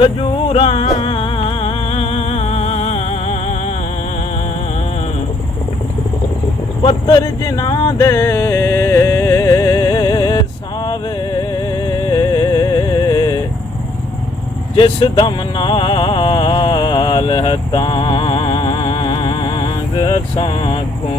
ਖਜੂਰਾਂ ਪੱਤਰ ਜਿਨ੍ਹਾਂ ਦੇ ਸਾਵੇ ਜਿਸ ਦਮ ਨਾਲ ਹਤਾਂਗ ਸਾਕੂ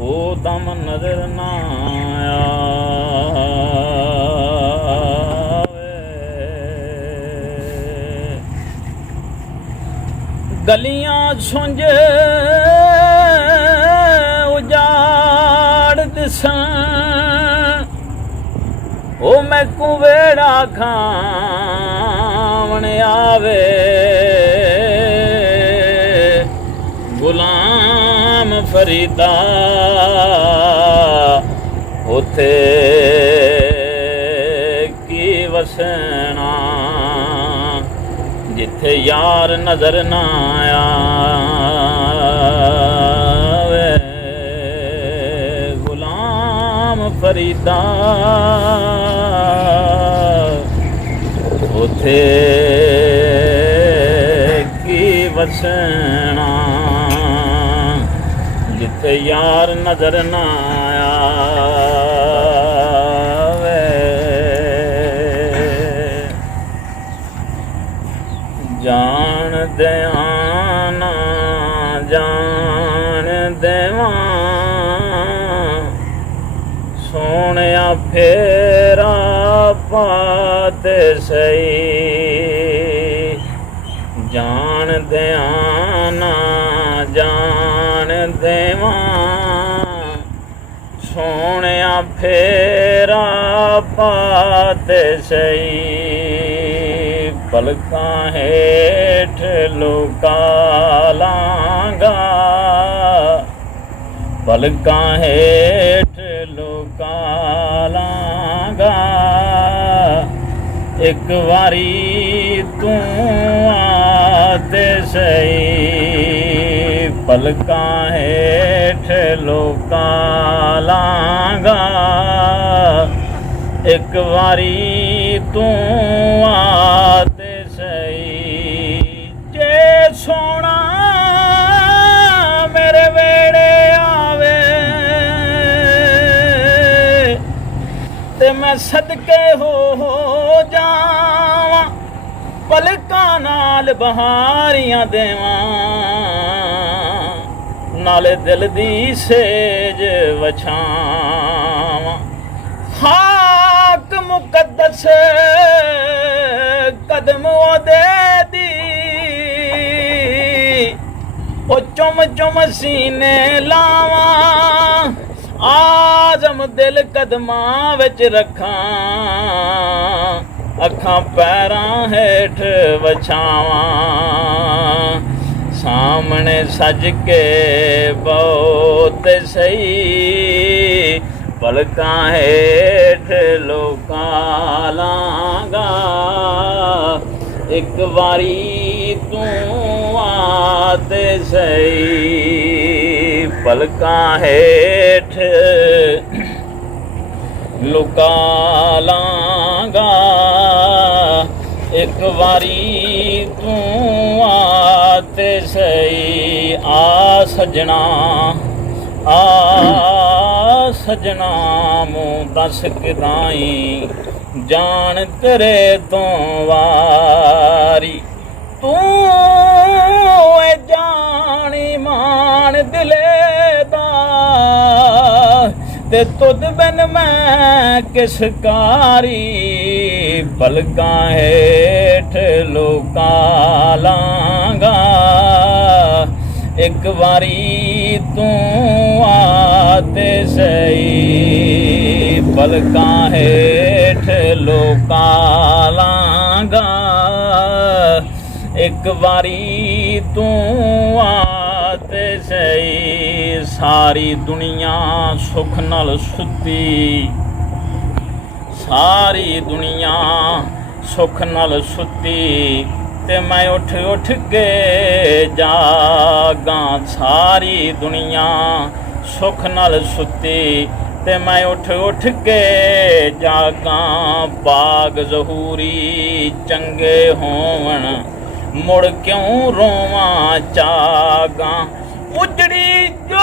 ਉਹ ਦਮ ਨਜ਼ਰ ਨਾ ਆਵੇ। ਗਲੀਆਂ ਸੁੰਝ ਉਜਾੜ ਦਿਸਾਂ ਉਹ ਮੈਕੂ ਵੇੜਾ ਖਾਵਣ ਆਵੇ। ਗੁਲਾਮ ਫਰੀਦਾ ਉਥੇ ਕੀ ਵਸਣਾ ਜਿੱਥੇ ਯਾਰ ਨਜ਼ਰ ਨਾ ਆਵੇ। ਗੁਲਾਮ ਫਰੀਦਾ ਉਥੇ ਕੀ ਵਸਣਾ ਜਿੱਥੇ ਯਾਰ ਨਜ਼ਰ ਨਾ ਆਵੇ। ਜਾਣ ਦਿਆਂ ਨਾ ਜਾਣ ਦੇਵਾਂ ਸੋਹਣਿਆ ਫੇਰਾ ਪਾਤੇ ਸਹੀ। ਜਾਣ ਦਿਆਂ ਨਾ ਜਾਣ ਦੇਵਾਂ ਸੋਹਣਿਆ ਫੇਰਾ ਪਾਤੇ ਸਹੀ। ਪਲਕਾਂ ਹੇਠ ਲੁਕਾ ਲਾਂਗਾ ਪਲਕਾਂ ਹੇਠ ਲੁਕਾ ਲਾਂਗਾ। ਇੱਕ ਵਾਰੀ ਤੂੰ ਆ ਤੇ ਸਹੀ। ਪਲਕਾਂ ਹੇਠ ਲੁਕਾ ਲਾਂਗਾ ਇੱਕ ਵਾਰੀ ਤੂੰ ਆ ਤੇ ਸਹੀ। ਜੇ ਸੋਹਣਾ ਮੇਰੇ ਵੇੜੇ ਆਵੇ ਤੇ ਮੈਂ ਸਦਕੇ ਹੋ ਜਾਵਾਂ। ਪਲਕਾਂ ਨਾਲ ਬਹਾਰੀਆਂ ਦੇਵਾਂ ਨਾਲੇ ਦਿਲ ਦੀ ਸੇਜ ਵਛਾਵਾਂ। ਖਾਕ ਮੁਕੱਦਸ ਕਦਮ ਉਹਦੇ ਦੀ ਉਹ ਚੁੰਮ ਚੁੰਮ ਸੀਨੇ ਲਾਵਾਂ। ਆਜ਼ਮ ਦਿਲ ਕਦਮਾਂ ਵਿੱਚ ਰੱਖਾਂ ਅੱਖਾਂ ਪੈਰਾਂ ਹੇਠ ਵਛਾਵਾਂ। ਸਾਹਮਣੇ ਸੱਜ ਕੇ ਬਹੁਤ ਸਹੀ। ਪਲਕਾਂ ਹੇਠ ਲੁਕਾ ਲਾਂਗਾ ਇੱਕ ਵਾਰੀ ਤੂੰ ਆ ਤੇ ਸਹੀ। ਪਲਕਾਂ ਹੇਠ ਲੁਕਾ ਲਾਂਗਾ ਇੱਕ ਵਾਰੀ ਤੂੰ ਆ ਤੇ ਸਹੀ। ਆ ਸਜਣਾ ਆ ਸਜਣਾ ਮੂੰਹ ਦੱਸ ਕਿਦਾਈ ਜਾਣ ਤੇਰੇ ਤੋਂ ਵਾਰੀ। ਤੂੰ ਏ ਜਾਣੀ ਮਾਣ ਦਿਲੇ ਦਾ ਤੇ ਤੁਧ ਬਿਨ ਮੈਂ ਕਿਸ ਕਾਰੀ। ਪਲਕਾਂ ਹੇਠ ਲੁਕਾ ਲਾਂਗਾ ਇੱਕ ਵਾਰੀ ਤੂੰ ਆ ਤੇ ਸਹੀ। ਪਲਕਾਂ ਹੇਠ ਲੁਕਾ ਲਾਂਗਾ ਇੱਕ ਵਾਰੀ ਤੂੰ ਆ ਤੇ ਸਹੀ। ਸਾਰੀ ਦੁਨੀਆ ਸੁੱਖ ਨਾਲ ਸੁੱਤੀ ਸਾਰੀ ਦੁਨੀਆ ਸੁੱਖ ਨਾਲ ਸੁੱਤੀ ਤੇ ਮੈਂ ਉੱਠ ਉੱਠ ਕੇ ਜਾਗਾਂ। ਸਾਰੀ ਦੁਨੀਆ ਸੁੱਖ ਨਾਲ ਸੁੱਤੀ ते मैं उठ उठ के जागा। बाग ज़हूरी चंगे होवन मुड़ क्यों रोवां चागा। उजड़ी जोक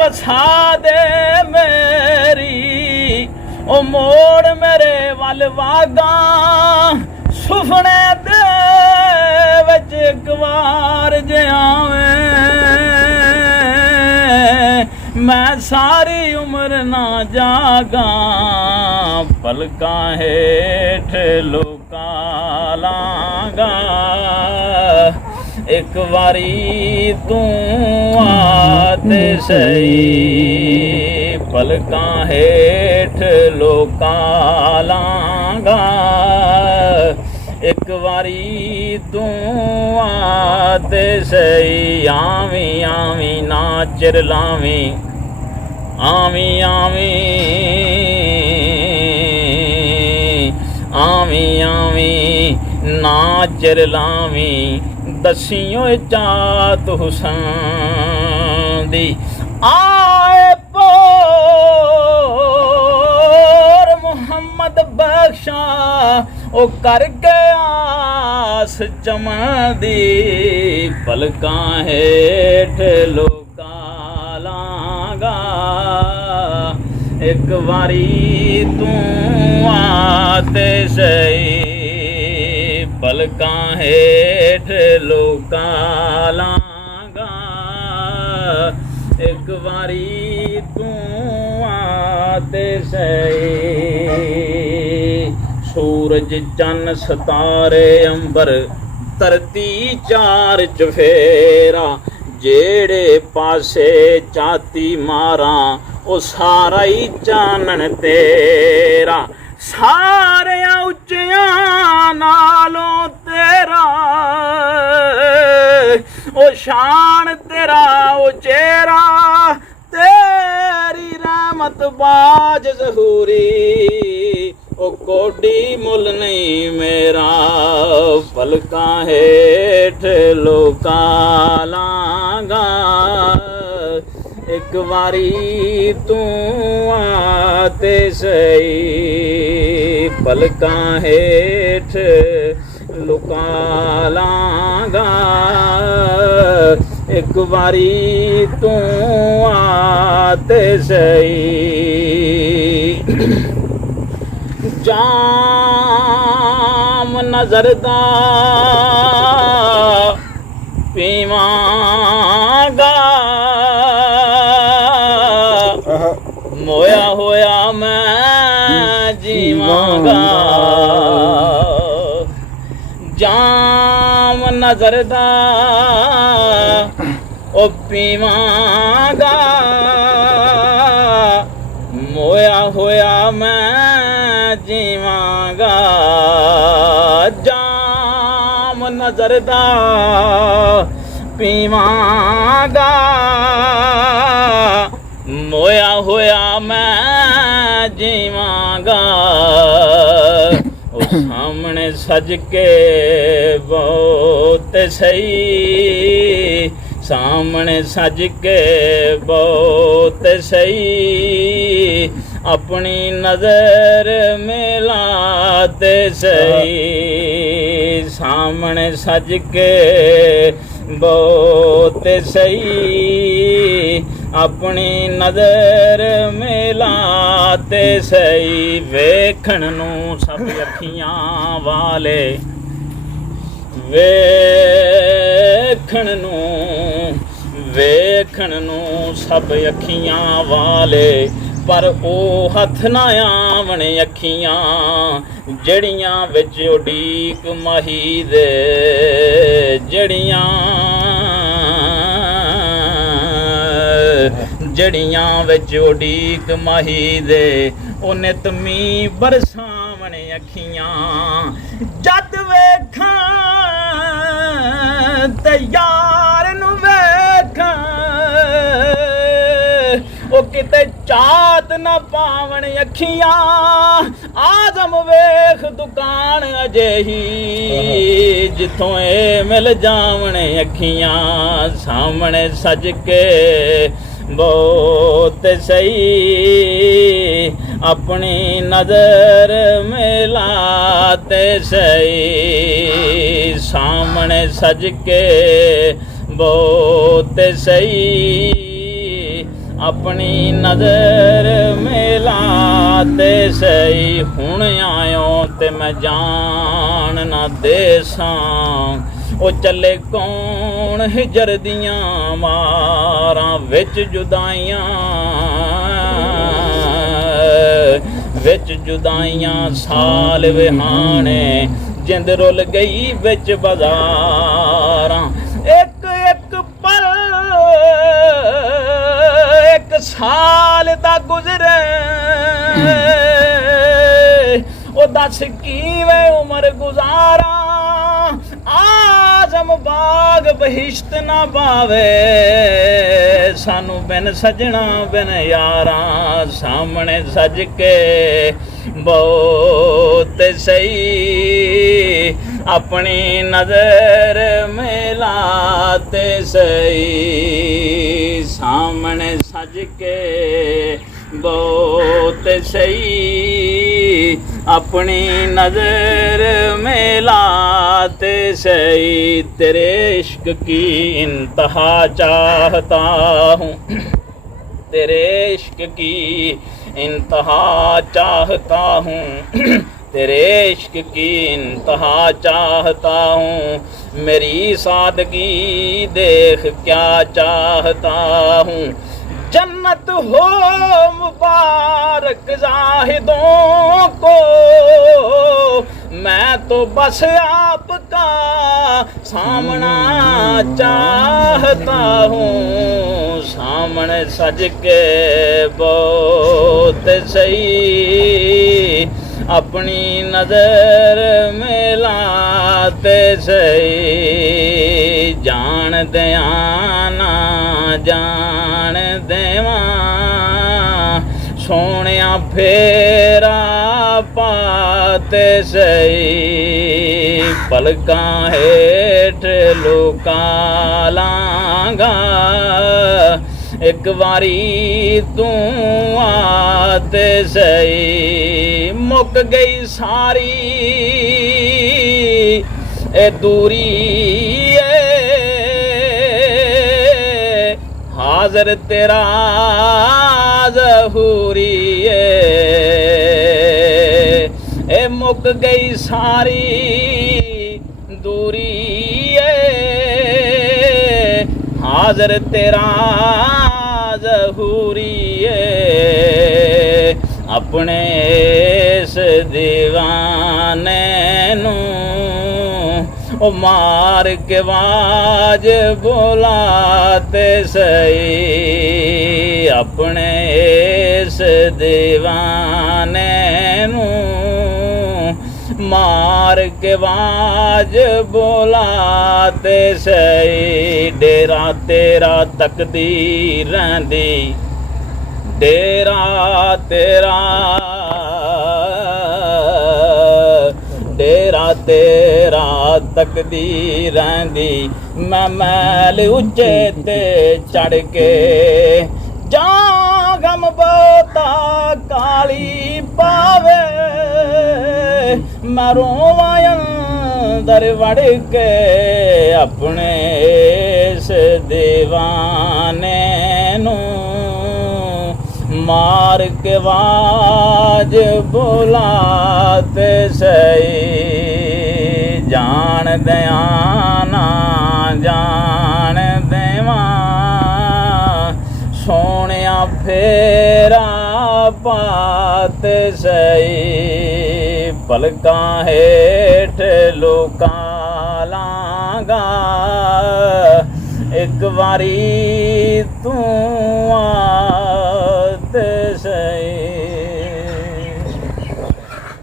वसा दे मेरी ओ मोड़ मेरे वल वागा। सुफने दे विच इक वार जे आवें मैं सारी उम्र ना जागा। पलकां हेठ लुका लांगा एक वारी तू आ ते सही। पलकां हेठ लुका लांगा एक वारी तू आ ते सही। आवी आवी ना चिर लावी आवी आवी आवी आवी ना चिर लावी। दसियो चात हुसन दी आए पोर मुहम्मद बख्शा ओ कर गयास चमदी। पलकां हेठ लुका लांगा एक वारी तू आ ते सही। पलकां हेठ लुका लांगा एक वारी तू आ ते सही। सूरज चन्न सितारे अंबर धरती चार चफेरा। जेड़े पासे चाती मारा ओ सारा ही चानन तेरा। सारे उच्चियां नालों तेरा ओ शान तेरा ओ चेहरा। तेरी रहमत बाज ज़हूरी ओ कोडी मुल नहीं मेरा। पलकां हेठ लुका लांगा एक वारी तू आ ते सही। पलकां हेठ लुका लांगा एक वारी तू आ ते सही। जाम नज़र दा पीवांगा मोया होया मैं जीवांगा। जाम नज़र दा ओ पीवांगा मोया होया मैं जीवांगा। जाम नज़र दा पीवांगा मोया होया मैं जीवांगा। ओ सामने सज के बहुत सही। सामने सज के बहुत सही। अपनी नजर मिलाते सही। सामने सज के बहुत सही। अपनी नजर मिलाते सही। वेखण नूं सब अखियां वाले वेखण नूं सब अखियां वाले। पर ओ हथ ना आवन अखियां जड़ियां विच उडीक माही दे। जड़ियां विच उडीक माही दे। ओ नित मी बरसावन अखियां जद वेखां ते यार नूं वेखां। ओ किते चात ना पावन अखियां आजम वेख दुकान अजेही जिथों ए मिल जावन अखियां। सामने सज के बहुत सही अपनी नजर मिलाते सही सामने सज के बहुत सही अपनी नजर मिलाते सही हुण आयो ते मैं जान ना देसां ओ चले कौन हिजर दियां मारां विच जुदाइयां साल विहाने जिंद रुल गई विच बाजारां एक एक पल एक साल दा गुजरे ओ दस कीवें उमर गुजारा आजम बाग बहिश्त ना पावे सानू बिन सजना बिन यारा सामने सज के बहुत सही अपनी नजर मिलाते सही सामने सज के बहुत सही अपनी नजर मिलाते सही तेरे इश्क की इंतहा चाहता हूँ तेरे इश्क की इंतहा चाहता हूँ तेरे इश्क की इंतहा चाहता हूँ मेरी सादगी देख क्या चाहता हूँ जन्नत हो मुबारक जाहिदों को मैं तो बस आपका सामना चाहता हूँ सामने सज के बहुत सही अपनी नजर मिलाते सही जान दया ना जान देवा सोनिया फेरा पाते सही पलकां हेठ लुका लांगा एक बारी तू आते सही मुक गई सारी ए दूरी हाज़र तेरा ज़हूरी ए मुक गई सारी दूरी हाज़र तेरा ज़हूरी अपने इस दीवाने नू ओ मार के बाज बुलाते सही अपने इस दीवाने नू मार के बाज बुलाते सही डेरा तेरा तकदीर दी डेरा तेरा डेरा तेरा तकदीर दी मैं मैल उच्चे ते चढ़ के जा गम बोता काली पावे मैं रोवां अंदर वड़ के अपने इस दीवाने नू मार के बाज बुलाते सही जान दया ना जान देवा सोनिया फेरा पाते सही पलकां हेठ लुका लांगा एक बारी तू